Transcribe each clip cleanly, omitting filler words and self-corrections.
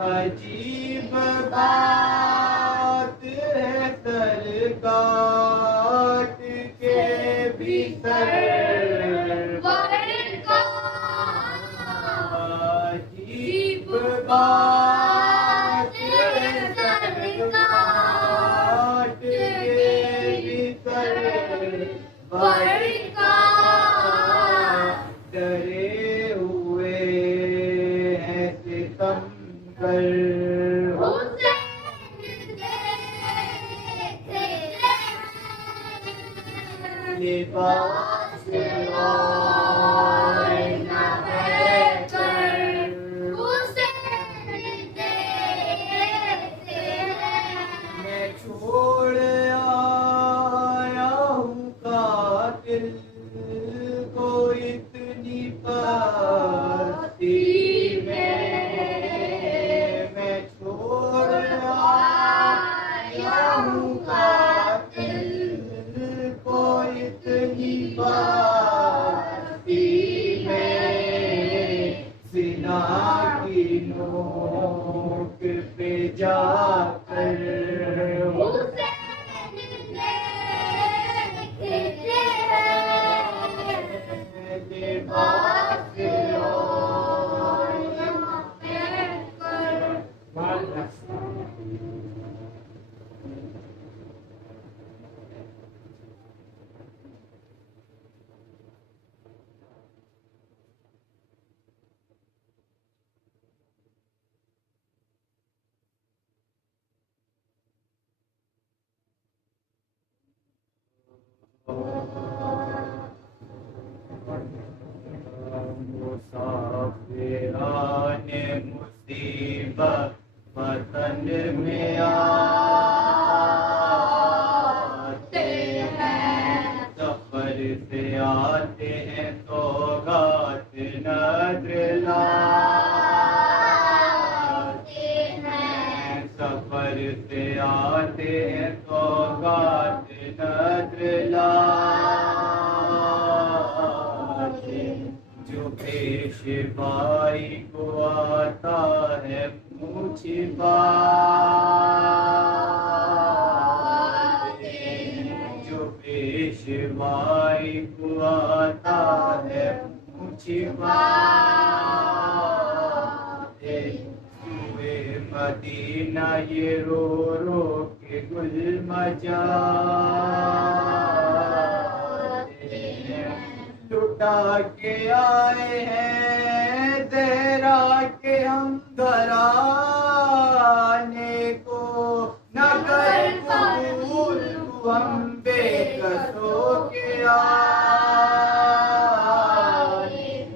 عجیب بات ہے سر کاٹ کے بھی سر عجیب بات ہے سر کاٹ کے بھی سر ڈرے ہوئے ہیں ستم لباس میں چھوڑ آیا ہوں قاتل کو اتنی پستی میں چھوڑ آیا ہوں قاتل کو اتنی پستی میں سینہ کی نوک پہ جا کر مسافران مصیبت وطن میں آتے ہیں سفر سے آتے ہیں سوگات نظر لاتے ہیں سفر سے آتے ہیں سوگات نظر لاتے جو پیشوائی کو آتا ہے مجھ باتیں، جو پیشوائی کو آتا ہے مجھ باتیں، سوئے مدینہ یہ رو رو کے گل مچاتے ہیں، لٹا کے آئے ہیں زہرا کے ہم گھرانے کو، نہ کر قبول تو ہم بے کسوں کے آئے،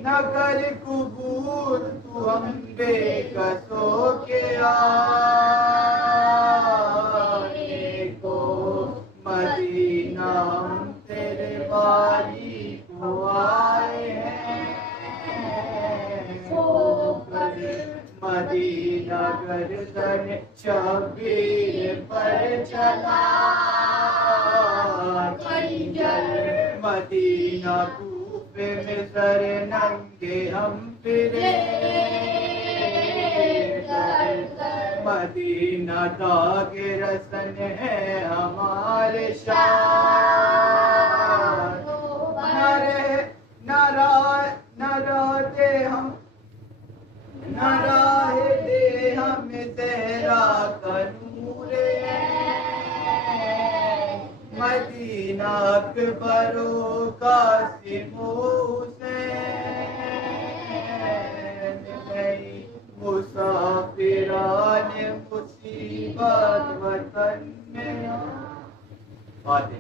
نہ کر قبول تو ہم بے کسوں کے آنے کو، مدینہ ہم تیرے والی کو آئے ہیں، مدینہ گردن شبیر پر چلا خنجر، مدینہ کوفے میں سر ننگے ہم پھرے، مدینہ داغ رسن ہے ہمارے شان، نہ راہ دے ہم تیرا کا نور ہے، مدینہ اکبر و قاسم و حسین، مسافران مصیبت وطن میں آتے۔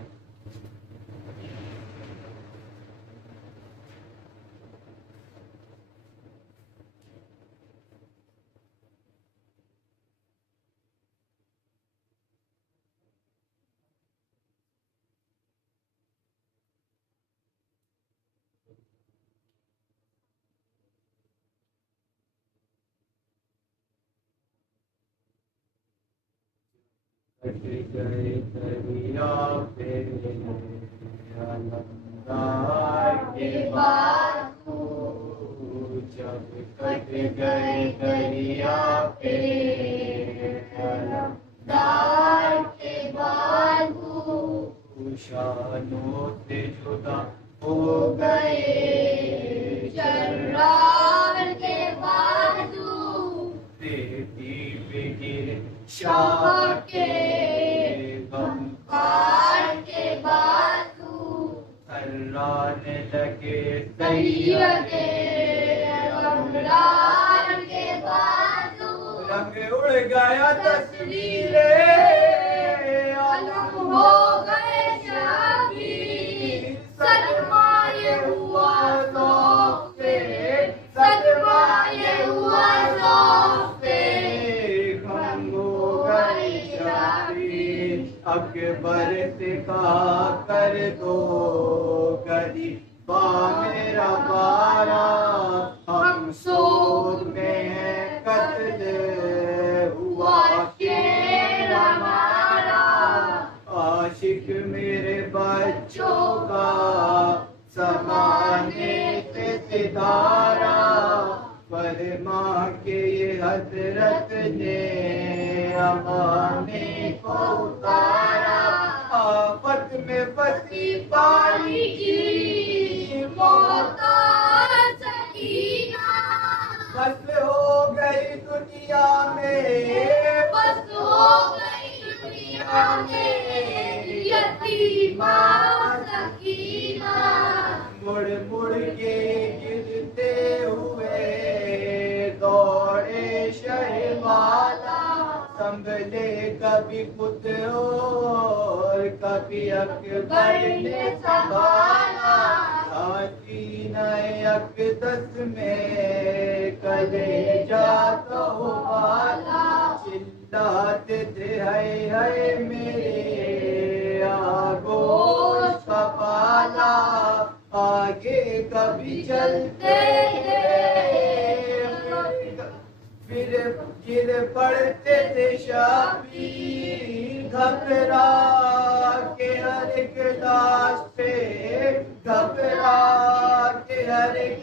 کٹ گئے دریا پہ علمدار کے بازو، جب کٹ گئے دریا پہ علمدار کے بازو، شانوں سے جدا ہو گئے جرار کے بازو، دیتی بگر شاہ کے غمخوار کے بازو، تھرانے لگے سید غمرار کے بازو، رنگ اڑ گیا تصویر علم ہو گئے شبیر، صدمہ یہ ہوا ذوق سے، صدمہ یہ ہوا ذوق سے، اکبر سے کہا کر دو غریبا میرا بارہ، ہم سود میں ہیں قتل ہوا شیر ہمارا، عاشق میرے بچوں کا سمانے سے ستارہ، فرما کے یہ حضرت نے عوامی کو اتارا، آفت میں پھنسی پانی کی محتاج سکینہ، بس ہو گئی دنیا میں، بس ہو گئی دنیا میں یتیمہ سکینہ، مڑ مڑ کے گرتے ہوئے دوڑے شہوالا، سنبھلے کبھی خود اور کبھی اکبر نے سنبھالا، سینہ اقدس میں کلیجہ تو والا، چلاتے تھے ہائے ہائے میرے آگوش کا پالا، آگے کبھی چلتے پھر گر پڑتے تھے شبیر، گھبرا کے ہر ایک لاش پہ، گھبرا کے ہر ایک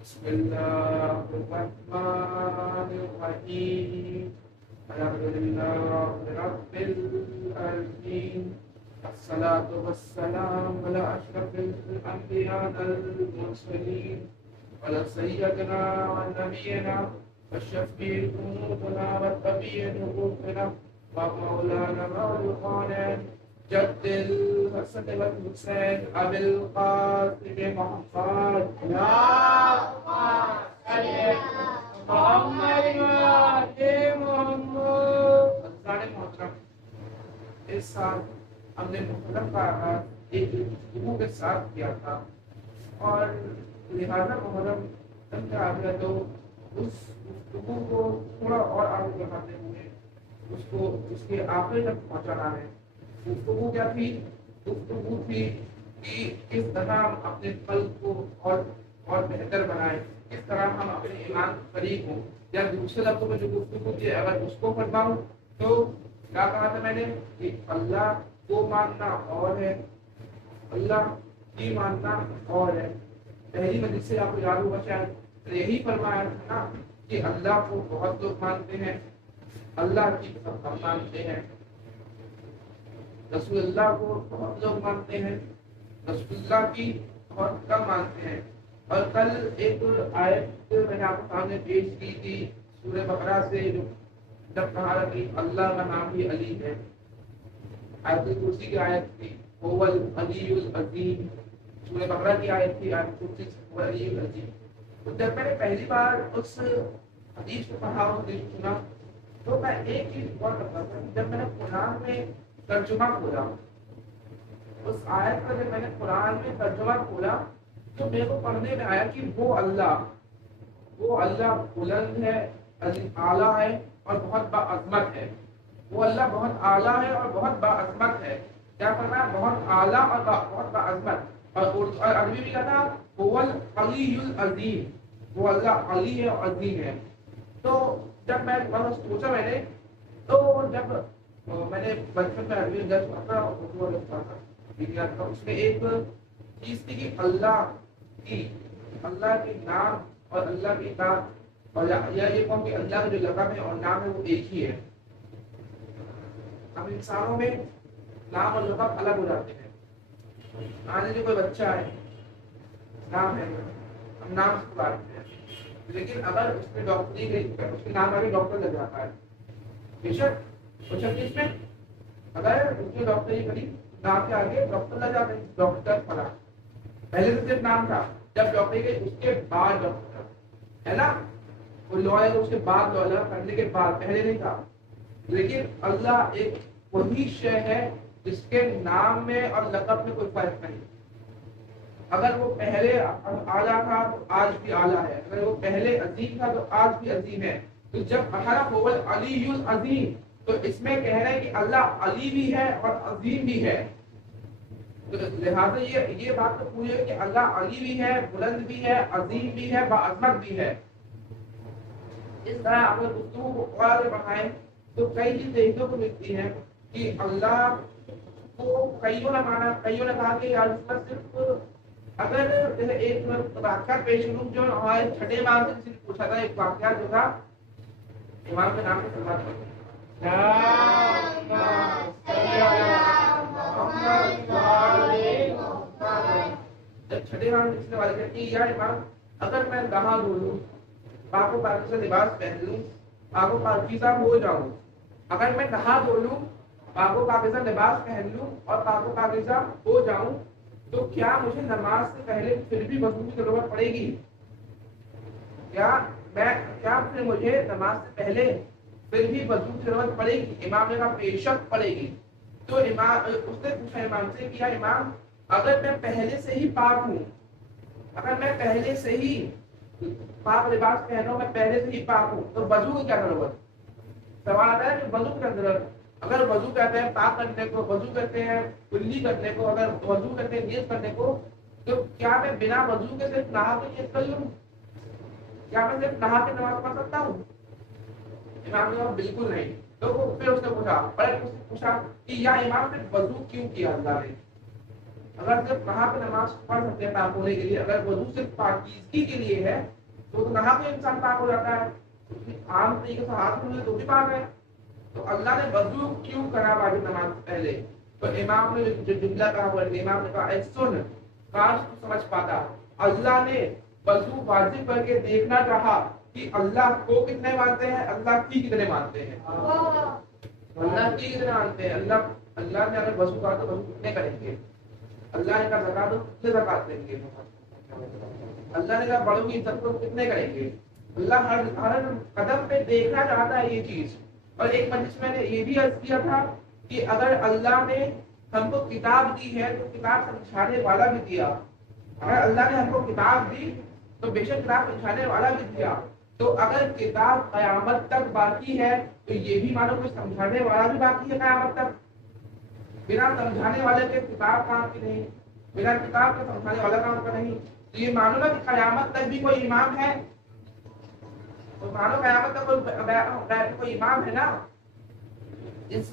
بسم الله الرحمن الرحيم. الحمد لله رب العالمين. الصلاة والسلام على أشرف الأنبياء والمرسلين وعلى سيدنا ونبينا وشفيع ذنوبنا وطبيب نبوتنا ومولانا مولانا جد الحسن والحسين أبي القاسم محمد. يا محمد محترم، اس سال ہم نے محرم کا آغاز ایک گفتگو کے ساتھ کیا تھا، اور لہذا محرم کا آ گیا تو اس گفتگو کو تھوڑا اور آگے بڑھاتے ہوئے اس کے آخر تک پہنچانا ہے۔ گفتگو کیا تھی؟ گفتگو تھی کہ کس طرح ہم اپنے قلب کو اور بہتر بنائیں، کس طرح ہم اپنے ایمان قریب ہوں، یا دوسرے لفظوں میں جو گفتگو تھی اگر اس کو فرماؤں تو کیا کہا تھا میں نے کہ اللہ کو ماننا اور ہے، اللہ کی ماننا اور ہے۔ پہلی مجلس سے آپ کو یاد ہوگا شاید یہی فرمایا تھا نا کہ اللہ کو بہت لوگ مانتے ہیں، اللہ کی کم مانتے ہیں، رسول اللہ کو بہت لوگ مانتے ہیں، رسول اللہ کی بہت کم مانتے ہیں۔ اور کل ایک آیت میں نے آپ کے سامنے پیش کی تھی سورہ بقرہ سے، جو جب کہا کہ اللہ کا نام ہی علی ہے، آیت الکرسی کی آیت تھی هو العلی العظیم، سورہ بقرہ کی آیت تھی آیت الکرسی هو العلی العظیم۔ تو جب میں نے پہلی بار اس حدیث کو پڑھا اور سنا تو میں ایک چیز غور کرتا تھا، جب میں نے قرآن میں ترجمہ کھولا، اس آیت کا جب میں نے قرآن میں ترجمہ کھولا تو میرے کو پڑھنے میں آیا کہ وہ اللہ بلند ہے، اعلیٰ ہے اور بہت باعظمت ہے۔ وہ اللہ بہت اعلیٰ ہے اور بہت باعظمت ہے۔ کیا فرمایا؟ بہت اعلیٰ اور بہت باعظمت۔ اور عربی بھی کہا هو العلی العظیم، وہ اللہ علی ہے اور عظیم ہے۔ تو جب میں سوچا میں نے تو جب میں نے بچپن میں عربی درس پڑھا اردو درس پڑھا تھا، اس میں ایک چیز تھی کہ اللہ کے نام اور اللہ کی ذات، اور یہ کہوں کہ اللہ کا جو لقب ہے اور نام ہے وہ ایک ہی ہے۔ ہم انسانوں میں نام اور لقب الگ ہو جاتے ہیں۔ مان لیجیے کوئی بچہ ہے، نام ہے، ہم نام سے بلاتے ہیں، لیکن اگر اس میں ڈاکٹری گئی اس کے نام آگے ڈاکٹر لگ جاتا ہے، بے شک اس میں اگر اس نے ڈاکٹری کری نام کے آگے ڈاکٹر لگ جاتے ہیں، ڈاکٹر پڑھا، پہلے تو صرف نام تھا، جب ڈاکٹری گئی اس کے بعد ڈاکٹر ہے نا، وہ لوئر اس کے بعد لوئر کرنے کے بعد، پہلے نہیں تھا۔ لیکن اللہ ایک وہی شے ہے جس کے نام میں اور لقب میں کوئی فرق نہیں. اگر وہ پہلے اعلیٰ تھا تو آج بھی اعلیٰ ہے, اگر وہ پہلے عظیم تھا تو آج بھی عظیم ہے. تو جب هو العلی العظیم تو اس میں کہہ رہے ہیں کہ اللہ علی بھی ہے اور عظیم بھی ہے. تو لہٰذا یہ بات تو پوری ہے کہ اللہ علی بھی ہے, بلند بھی ہے, عظیم بھی ہے, باعظمت بھی ہے. اس طرح اگر گفتگو کو اور آگے بڑھائیں تو کئی چیز دیکھنے کو ملتی ہے کہ اللہ کو کئیوں نے کہا کہ صرف اگر جیسے ایک واقعہ پیش کروں جو ہمارے چھٹے امام سے کسی نے پوچھا تھا, ایک واقعہ جو تھا امام کے نام سے سمجھ جب چھٹے امام نے پوچھنے والے کہ یا امام اگر میں نہا دھو لوں, پاک و پاکیزہ لباس پہن لوں, پاک و پاکیزہ ہو جاؤں, اگر میں نہا دھو لوں, پاک و پاکیزہ لباس پہن لوں اور پاک و پاکیزہ ہو جاؤں تو کیا مجھے نماز سے پہلے پھر بھی وضو کی ضرورت پڑے گی؟ کیا پھر مجھے نماز سے پہلے پھر بھی وضو کی ضرورت پڑے گی؟ امام نے کہا بے شک پڑے گی. تو امام اس نے پوچھا امام سے کہ امام اگر میں پہلے سے ہی پاک ہوں, اگر میں پہلے سے ہی پاک لباس پہنوں, میں پہلے سے ہی پاک ہوں تو وضو کی کیا ضرورت؟ سوال آتا ہے کہ وضو کی کیا ضرورت؟ اگر وضو کہتے ہیں پاک کرنے کو, وضو کہتے ہیں کلی کرنے کو, اگر وضو کہتے ہیں نیت کرنے کو, تو کیا میں بنا وضو کے صرف نہا کے نیت کر لوں؟ کیا میں صرف نہا کے نماز پڑھ سکتا ہوں؟ امام نے کہا بالکل نہیں. تو پھر اس نے پوچھا کہ یا امام نے وضو کیوں کیا اللہ نے؟ اگر صرف نہا کے نماز پڑھ سکتے ہیں پاک ہونے کے لیے, اگر وضو صرف پاکیزگی کے لیے ہے تو نہا کے انسان پاک ہو جاتا ہے, عام طریقے سے ہاتھ دھونے تو بھی پاک ہے. تو اللہ نے وضو کیوں کرا واجب نماز سے پہلے؟ تو امام نے جو جملہ کہا وہ امام نے کہا اے سن, کاش تو سمجھ پاتا, اللہ نے وضو واجب کر کے دیکھنا چاہا کہ اللہ کو کتنے مانتے ہیں, اللہ کی کتنے مانتے ہیں, اللہ کی کتنے مانتے ہیں. اللہ نے اگر وضو کہا تو وضو کتنے کریں گے, اللہ نے کہا زکات تو کتنے زکات دیں گے, اللہ نے کہا بڑوں کی عزت کو کتنے کریں گے. اللہ ہر قدم پہ دیکھنا چاہتا ہے یہ چیز. اور ایک مجلس میں نے یہ بھی عرض کیا تھا کہ اگر اللہ نے ہم کو کتاب دی ہے تو کتاب سمجھانے والا بھی دیا. اگر اللہ نے ہم کو کتاب دی تو بے شک کتاب سمجھانے والا بھی دیا. تو اگر کتاب قیامت تک باقی ہے تو یہ بھی مانو کہ سمجھانے والا بھی باقی ہے قیامت تک. بنا سمجھانے والے کے کتاب کام کی نہیں, بنا کتاب کے سمجھانے والا کام کا نہیں. تو یہ مانو نا کہ قیامت تک بھی کوئی امام ہے, تو مانو قیامت تک کوئی امام ہے نا. اس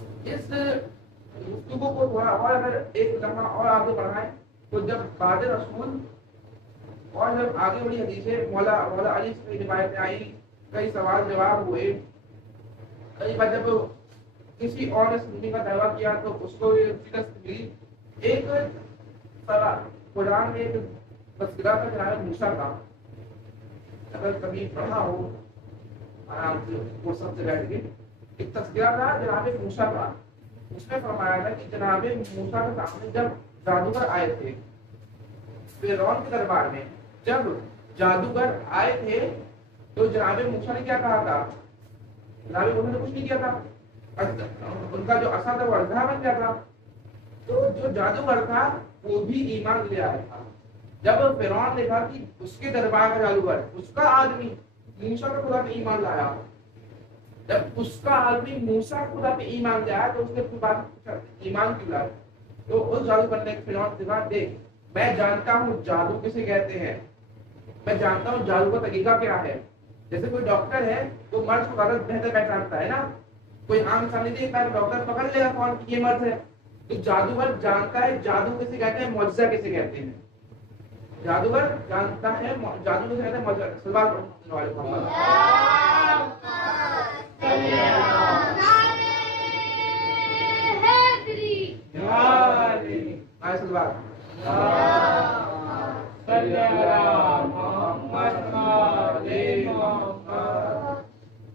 گفتگو کو تھوڑا اور اگر ایک لمحہ اور آگے بڑھائیں تو جب بعد رسول اور جب آگے بڑی حدیثیں مولا علی سے روایتیں آئی, کئی سوال جواب ہوئے, کئی بار جب کسی اور نے سننے کا دعویٰ کیا تو اس کو شکست ملی. ایک سوال قرآن میں ایک تذکرہ کا جناب موسیٰ کا, اگر کبھی پڑھا ہو آرام سے وہ سب سے بیٹھ کے, ایک تذکرہ تھا جناب موسیٰ کا. اس میں فرمایا تھا کہ جناب موسیٰ کے سامنے جب جادوگر آئے تھے فرعون کے دربار میں, جب جادوگر آئے تھے تو جناب موسیٰ نے کیا کہا تھا؟ جناب موسیٰ نے کچھ نہیں کیا تھا, ان کا جو اثر تھا وہ اژدہا بن گیا تھا. تو جو جادوگر تھا وہ بھی ایمان لے آیا تھا. جب فرعون نے کہا کہ اس کے دربار کا جادوگر, اس کا آدمی موسیٰ کا خدا پہ ایمان لایا, جب اس کا آدمی موسیٰ خدا پہ ایمان لے آیا تو اس نے اپنی بات پوچھا ایمان کیوں لایا؟ تو اس جادوگر نے فرعون سے کہا دیکھ میں جانتا ہوں جادو کسے کہتے ہیں, میں جانتا ہوں جادو کا طریقہ کیا ہے. جیسے کوئی ڈاکٹر ہے تو مرض کو غلط بہتر پہچانتا ہے نا, کوئی عام انسان نہیں دیکھتا ہے, ڈاکٹر پکڑ لے گا کون یہ مرض ہے. تو جادوگر جانتا ہے جادو کسے کہتے ہیں, معجزہ کسے کہتے ہیں. جادوگر جانتا ہے جادو کسے کہتے ہیں, معجزہ. سلوات پڑھنے والے محمد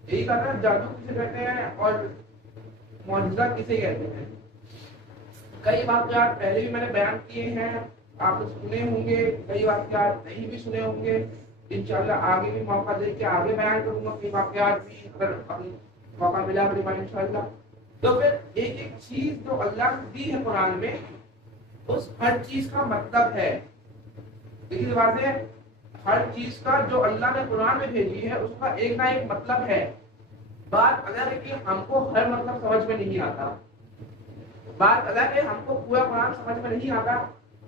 یہی کہا تھا جادو کسے کہتے ہیں اور معجزہ کسے کہتے ہیں. کئی واقعات پہلے بھی میں نے بیان کیے ہیں, آپ نے سنے ہوں گے, کئی واقعات نہیں بھی سنے ہوں گے. انشاءاللہ آگے بھی موقع دے کے آگے بیان کروں گا کئی واقعات بھی, اگر موقع ملا میرے بھائی انشاءاللہ. تو پھر ایک ایک چیز جو اللہ نے دی ہے قرآن میں اس ہر چیز کا مطلب ہے. دیکھیے واضح ہے ہر چیز کا جو اللہ نے قرآن میں بھیجی ہے اس کا ایک نہ ایک مطلب ہے. بات الگ ہے کہ ہم کو ہر مطلب سمجھ میں نہیں آتا. بات الگ ہے ہم کو پورا قرآن سمجھ میں نہیں آتا.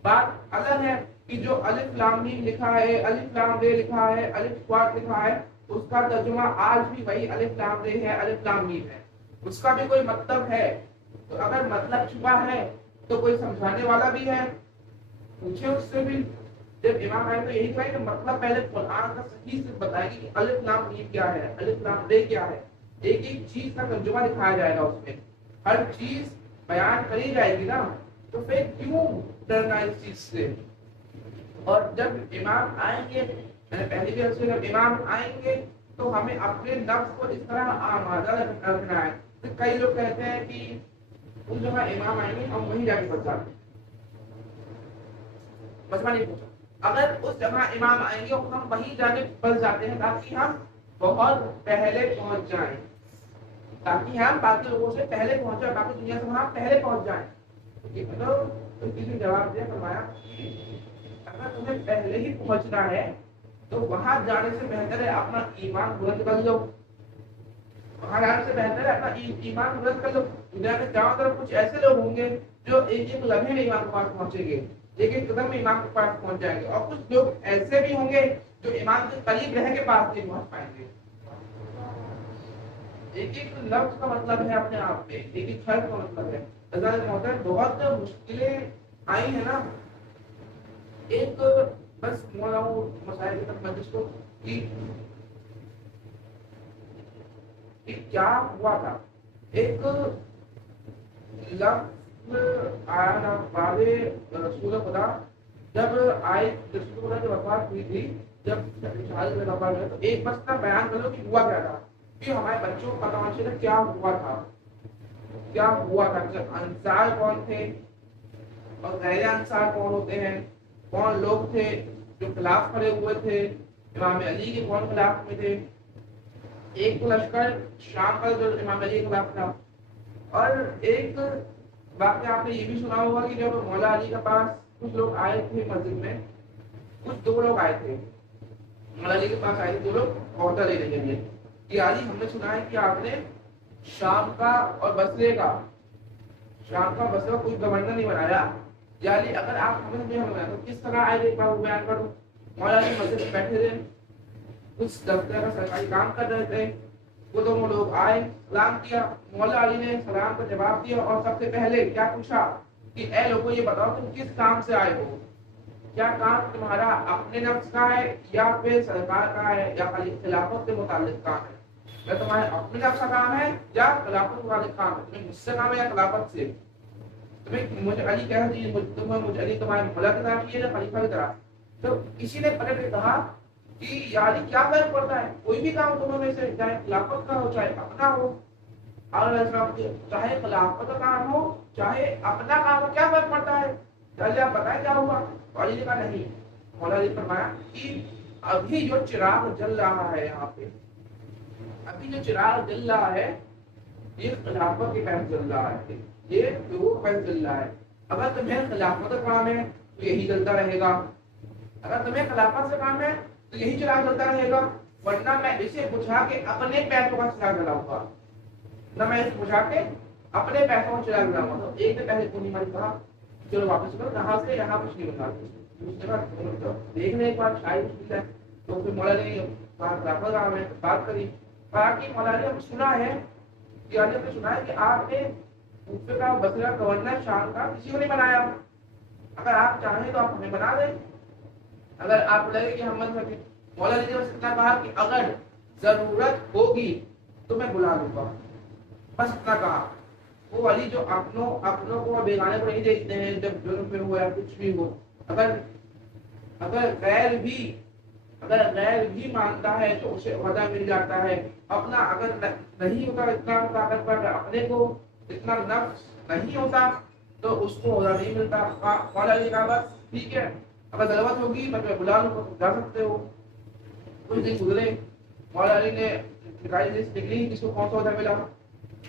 بات الگ ہے کہ جو الف لام میم لکھا ہے الف لام رے لکھا ہے الف صاد لکھا ہے اس کا ترجمہ آج بھی وہی الف لام رے ہے الف لام میم ہے. اس کا بھی کوئی مطلب ہے. تو اگر مطلب چھپا ہے تو کوئی سمجھانے والا بھی ہے پوچھے اس سے بھی. جب امام آئے تو یہی کہا کہ مطلب پہلے قرآن کا صحیح سے بتائے گی کہ الف لام میم کیا ہے الف لام رے کیا ہے. ایک ایک چیز کا ترجمہ دکھایا جائے گا اس میں ہر چیز بیان کری جائے گی نا. تو پھر کیوں ڈرنا اس چیز سے. اور جب امام آئیں گے میں نے پہلے بھی عرض کیا جب امام آئیں گے تو ہمیں اپنے نفس کو اس طرح آمادہ رکھنا ہے. تو کئی لوگ کہتے ہیں کہ اس جگہ امام آئیں گے ہم وہیں جا کے بچ جاتے ہیں. بچپا نہیں پوچھا اگر اس جگہ امام آئیں گے اور ہم وہیں جا کے بچ جاتے ہیں تاکہ ہم بہت پہلے پہنچ جائیں تاکہ ہم باقی لوگوں سے پہلے پہنچ جائیں باقی دنیا سے وہاں پہلے پہنچ جائیں. تو کسی نے جواب دیا فرمایا اگر تمہیں پہلے ہی پہنچنا ہے تو وہاں جانے سے بہتر ہے اپنا ایمان بلند کر لو. وہاں جانے سے بہتر ہے اپنا ایمان بلند کر لو. دنیا کے چاروں طرف کچھ ایسے لوگ ہوں گے جو ایک ایک لمحے میں ایمان کے پاس پہنچیں گے ایک ایک قدم میں ایمان کے پاس پہنچ جائیں گے. اور کچھ لوگ ایسے بھی ہوں گے جو ایمان کے قریب رہ کے پاس نہیں پہنچ پائیں گے. ایک ایک لفظ کا مطلب ہے اپنے آپ میں ایک ایک حرف کا مطلب ہے. اللہ نے محترم بہت مشکلیں آئی ہیں نا. ایک بس مولا مسائل کی طرف مجلس کو کہ کیا ہوا تھا. ایک لفظ آیا نا بعد رسول خدا جب آئے رسول خدا کی وفات ہوئی تھی جب شہادت میں وفات ہوئی تو ایک مسئلہ بیان کرو کہ ہوا کیا تھا کہ ہمارے بچوں کو پتا ہونا چاہیے کیا ہوا تھا. کیا ہوا تھا کہ انصار کون تھے اور غیر انصار کون ہوتے ہیں. کون لوگ تھے جو خلاف کھڑے ہوئے تھے امام علی کے کون خلاف میں تھے. ایک تو لشکر شام کا جو امام علی کے خلاف تھا. اور ایک واقعہ آپ نے یہ بھی سنا ہوگا کہ جب مولا علی کے پاس کچھ لوگ آئے تھے مسجد میں کچھ دو لوگ آئے تھے مولا علی کے پاس آئے تھے دو لوگ عہدہ لینے کے لیے کہ علی ہم نے سنا ہے کہ آپ نے شام کا اور بصرے کا کوئی گورنر نہیں بنایا. یا علی اگر آپ ہمیں نہیں بنایا تو کس طرح آئے ایک بار بیان کرو. مولا علی مسجد میں بیٹھے تھے کچھ دفتر کا سرکاری کام کر رہے تھے. وہ دونوں لوگ آئے سلام کیا. مولا علی نے سلام کا جواب دیا اور سب سے پہلے کیا پوچھا کہ اے لوگوں یہ بتاؤ تم کس کام سے آئے ہو. کیا کام تمہارا اپنے نفس کا ہے یا پھر سرکار کا ہے یا خلافت کے متعلق کام ہے. میں تمہارے اپنے نفس کا کام ہے یا خلافت کے متعلق کام ہے. تمہیں مجھ سے کام ہے یا خلافت سے. تمہیں مجھے علی کہہ دیجیے مجھے علی تمہارے مولا کی طرح کیے یا خلیفہ کی طرح. تو کسی نے پلٹ کے کہا کہ یاری کیا فرق پڑتا ہے کوئی بھی کام تمہیں میں سے چاہے خلافت کا ہو چاہے اپنا ہو. چاہے خلافت کا کام ہو چاہے اپنا کام ہو کیا فرق پڑتا ہے. چلیے آپ بتائیں کیا ہوا. علی نے کہا نہیں. مولا علی فرمایا کہ ابھی جو چراغ جل رہا ہے یہاں پہ ابھی جو چراغ جل رہا ہے یہ خلافت کے پاس جل رہا ہے یہ لوگوں کے پاس جل رہا ہے. اگر تمہیں خلافت کا کام ہے تو یہی جلتا رہے گا. اگر تمہیں خلافت سے کام ہے تو یہی چراغ جلتا رہے گا. ورنہ میں اسے بجھا کے اپنے پیسوں کا چراغ جلاؤں گا. نہ میں اسے بجھا کے اپنے پیسوں کا چراغ جلاؤں گا. تو ایک دن پہلے پونی مالی کہا چلو واپس کرو کہاں سے یہاں کچھ نہیں بتا دیکھنے ایک بار شاید مشکل ہے. تو پھر مولا نے خلافت کا میں بات کری. کہا کہ مولا نے ہم سنا ہے کہ علی نے سنا ہے کہ آپ نے کوفے کا بصرے کا گورنر شام کا کسی کو نہیں بنایا. اگر آپ چاہیں تو آپ ہمیں بنا دیں اگر آپ لگے کہ ہم مت سکیں. مولا علی نے بس اتنا کہا کہ اگر ضرورت ہوگی تو میں بلا لوں گا. بس اتنا کہا. وہ علی جو اپنوں کو بیگانے کو نہیں دیکھتے ہیں جب جرم پہ ہو یا کچھ بھی ہو. اگر غیر بھی مانتا ہے تو اسے عہدہ مل جاتا ہے. اپنا اگر نہیں ہوتا اتنا طاقتور اپنے کو اتنا نفس نہیں ہوتا تو اس کو عہدہ نہیں ملتا. مولا علی کا بس ٹھیک ہے اگر ضرورت ہوگی میں بلا لوں تو جا سکتے ہو. کچھ دن گزرے مولا علی نے لسٹ نکلی کس کو کون سا عہدہ ملا.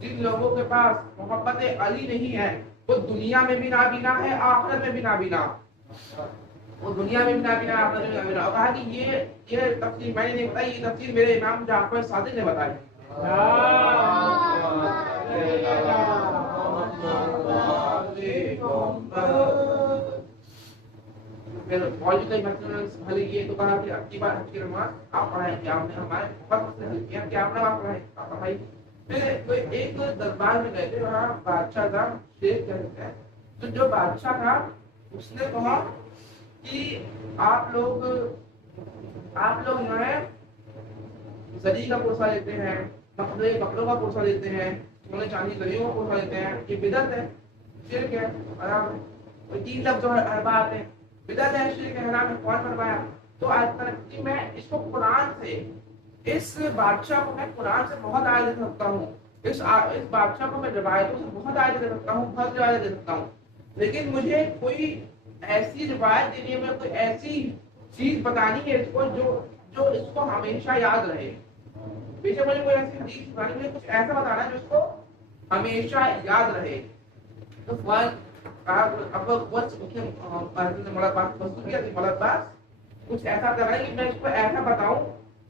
جن لوگوں کے پاس محبت علی نہیں ہے وہ دنیا میں بھی نابینا ہے، آخرت میں بھی نابینا، وہ دنیا میں بھی نابینا، آخرت میں بھی نابینا۔ اور کہا کہ یہ تفسیر میں نے نہیں بتائی، یہ تفسیر میرے امام جعفر صادق نے بتائی۔ پھر مولوی کا مسئلہ یہ تو کہا کہ اب کی بار حج کی نماز آپ پڑھائیں کہ آپ نے ہمارے بہت مسئلے حل کیا کہ آپ نے آپ پڑھائیں آپ پڑھائی۔ پھر ایک دربار میں گئے تھے، وہاں بادشاہ تھا شیخ کہتے ہیں، تو جو بادشاہ تھا اس نے کہا کہ آپ لوگ جو ہے زری کا پوسا لیتے ہیں، کپڑوں کا پوسا لیتے ہیں، سونے چاندی زریوں کا پوسا لیتے ہیں، یہ بدعت ہے، شرک ہے، حرام ہے۔ 3 لفظ جو ہر بات ہے، بدعت ہے، شرک ہے، حرام ہے، کون فرمایا؟ تو آج تک میں اس کو قرآن سے، اس بادشاہ کو میں قرآن سے بہت آیتیں دے سکتا ہوں، اس بادشاہ کو میں روایتوں سے بہت آیتیں دے سکتا ہوں، بہت روایتیں دے سکتا ہوں، لیکن مجھے کوئی ایسی روایت دینی ہے، میں کوئی ایسی چیز بتانی ہے اس کو جو اس کو ہمیشہ یاد رہے۔ پیچھے مجھے کوئی ایسی حدیث بتانی ہے، کچھ ایسا بتانا ہے جو اس کو ہمیشہ یاد رہے۔ تو کچھ ایسا کر رہا ہے کہ میں اس کو ایسا بتاؤں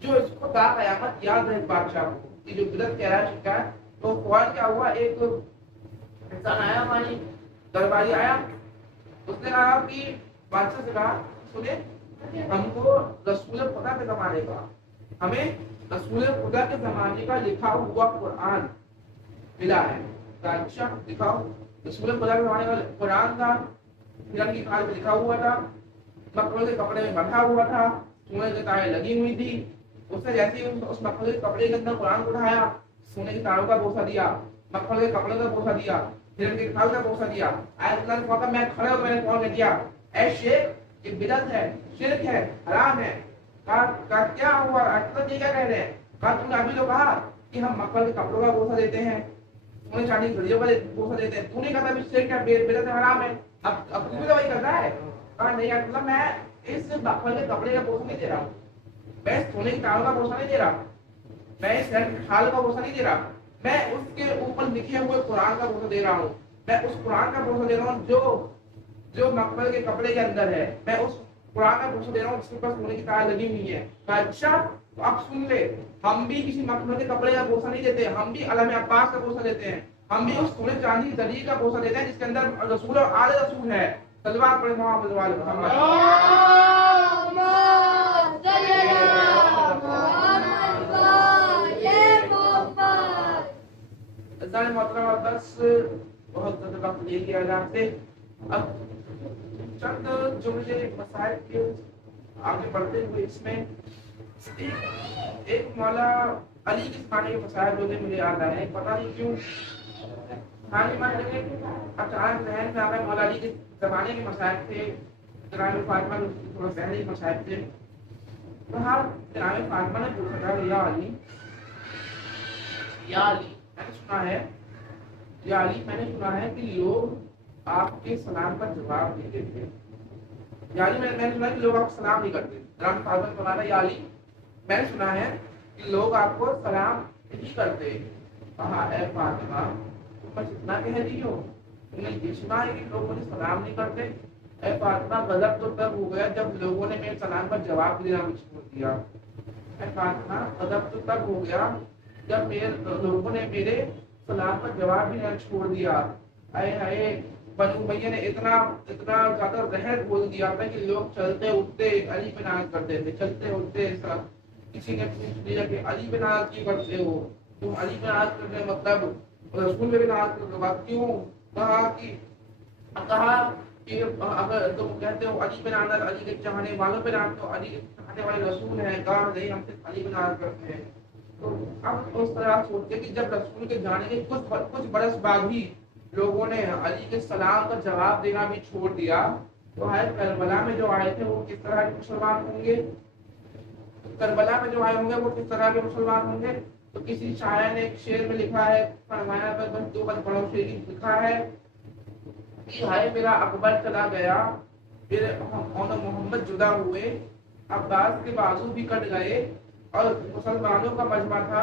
جو اس کو تا قیامت یاد رہے بادشاہ کو، کہ جو بدعت کہہ رہا چکا ہے۔ تو فوراً کیا ہوا، ایک انسان آیا، ہماری درباری آیا، اس نے کہا کہ بادشاہ سے کہا سنے ہم کو رسول خدا کے زمانے کا، ہمیں رسول خدا کے زمانے کا لکھا ہوا قرآن ملا ہے۔ بادشاہ لکھا رسول خدا کے زمانے کا قرآن تھا، ہرن کی کھال میں لکھا ہوا تھا، مکڑوں کے کپڑے میں بندھا ہوا تھا، سونے کی تاریں لگی ہوئی تھی۔ اس نے جیسے ہی اس مکڑوں کے کپڑے کے اندر قرآن کو اٹھایا، سونے کی تاروں کا بوسہ دیا، مکڑوں کے کپڑے کا بوسہ دیا، ہرن کی کھال کا بوسہ دیا۔ آیت اللہ نے کہا میں کھڑے ہو میں نے کون دیا، اے شیخ یہ بدعت ہے، شرک ہے، حرام ہے۔ کہا کیا ہوا، اللہ یہ کیا کہہ رہے ہیں؟ کہا تم نے ابھی تو کہا کہ ہم مکڑ کے کپڑوں کا بوسہ دیتے ہیں، سونے چاندی کی گھڑیوں کا بوسہ دیتے ہیں، تو نے کہا شرک ہے، بدعت ہے، حرام ہے، اب تو بھی وہی کر رہا ہے۔ کہا نہیں اللہ میں اس مکڑ کے کپڑے کا بوسہ نہیں دے رہا ہوں، میں سونے کی تاروں کا بوسہ نہیں دے رہا، میں اس کھال کا بوسہ نہیں دے رہا، میں اس کے اوپر لکھے ہوئے قرآن کا بوسہ دے رہا ہوں، میں اس قرآن کا بوسہ دے رہا ہوں جو مکڑ کے کپڑے کے اندر ہے، میں اس قرآن کا بوسہ دے رہا ہوں جس کے اوپر سونے کی تار لگی ہوئی ہے۔ اچھا تو اب سن لے، ہم بھی کسی مکڑ کے کپڑے کا بوسہ نہیں دیتے، ہم بھی علامہ عباس کا بوسہ دیتے ہیں، ہم بھی اس سونے چاندی زری کا بوسہ دیتے ہیں جس کے اندر رسول اور آل رسول ہے۔ صلوات پڑھیں محمد وعلی محمد۔ محترمہ بس بہت زیادہ وقت لے لیا آپ سے، اب چند جملے مسائل کے آگے بڑھتے ہوئے اس میں ایک مولا علی کے زمانے کے مسائل جو مجھے یاد آئے، پتہ نہیں کیوں اچانک ذہن میں آ گئے۔ مولا علی کے زمانے کے مسائل تھے، جناب فاطمہ تھوڑا پہلے کے مسائل تھے۔ جناب فاطمہ نے پوچھا تھا یا علی میں نے سنا ہے کہ لوگ آپ کے سلام پر جواب نہیں دیتے، یعنی میں نے سنا کہ لوگ آپ کو سلام نہیں کرتے۔ جناب فاطمہ نے فرمایا یا علی میں نے سنا ہے کہ لوگ آپ کو سلام نہیں کرتے۔ کہا اے فاطمہ تم بس اتنا کہہ رہی ہو، تم نے یہ سنا ہے کہ لوگ مجھے سلام نہیں کرتے؟ اے فاطمہ غضب تو تب ہو گیا جب لوگوں نے میرے سلام پر جواب دینا چھوڑ دیا۔ اے فاطمہ غضب تو تب ہو گیا جب لوگوں نے میرے سلام پر جواب بھی نہ چھوڑ دیا۔ اے بنو امیہ نے اتنا زیادہ زہر بول دیا تھا کہ لوگ چلتے اٹھتے علی پہ ناز کرتے تھے، چلتے اٹھتے کسی نے پوچھ لیا کہ علی پہ ناز کیوں کرتے ہو، تم علی پہ ناز کرتے مطلب رسول پہ بھی ناز کرتے ہو کیوں؟ کہا کہ اگر تم کہتے ہو علی پہ ناز، علی کے چاہنے والوں پہ ناز، تو علی کے چاہنے والے رسول ہیں، کہا نہیں ہم صرف علی پہ ناز کرتے ہیں۔ تو اب اس طرح سوچتے کہ جب رسول کے جانے کے کچھ برس بعد ہی لوگوں نے علی کے سلام کا جواب دینا بھی چھوڑ دیا، تو کربلا میں جو آئے تھے وہ کس طرح کے مسلمان ہوں گے؟ کربلا میں جو آئے ہوں گے وہ کس طرح کے مسلمان ہوں گے؟ تو کسی شاعر نے ایک شعر میں لکھا ہے، فرمایا دو بڑوں شعر لکھا ہے کہ ہائے میرا اکبر چلا گیا، پھر محمد جدا ہوئے، عباس کے بازو بھی کٹ گئے، اور مسلمانوں کا مجمع تھا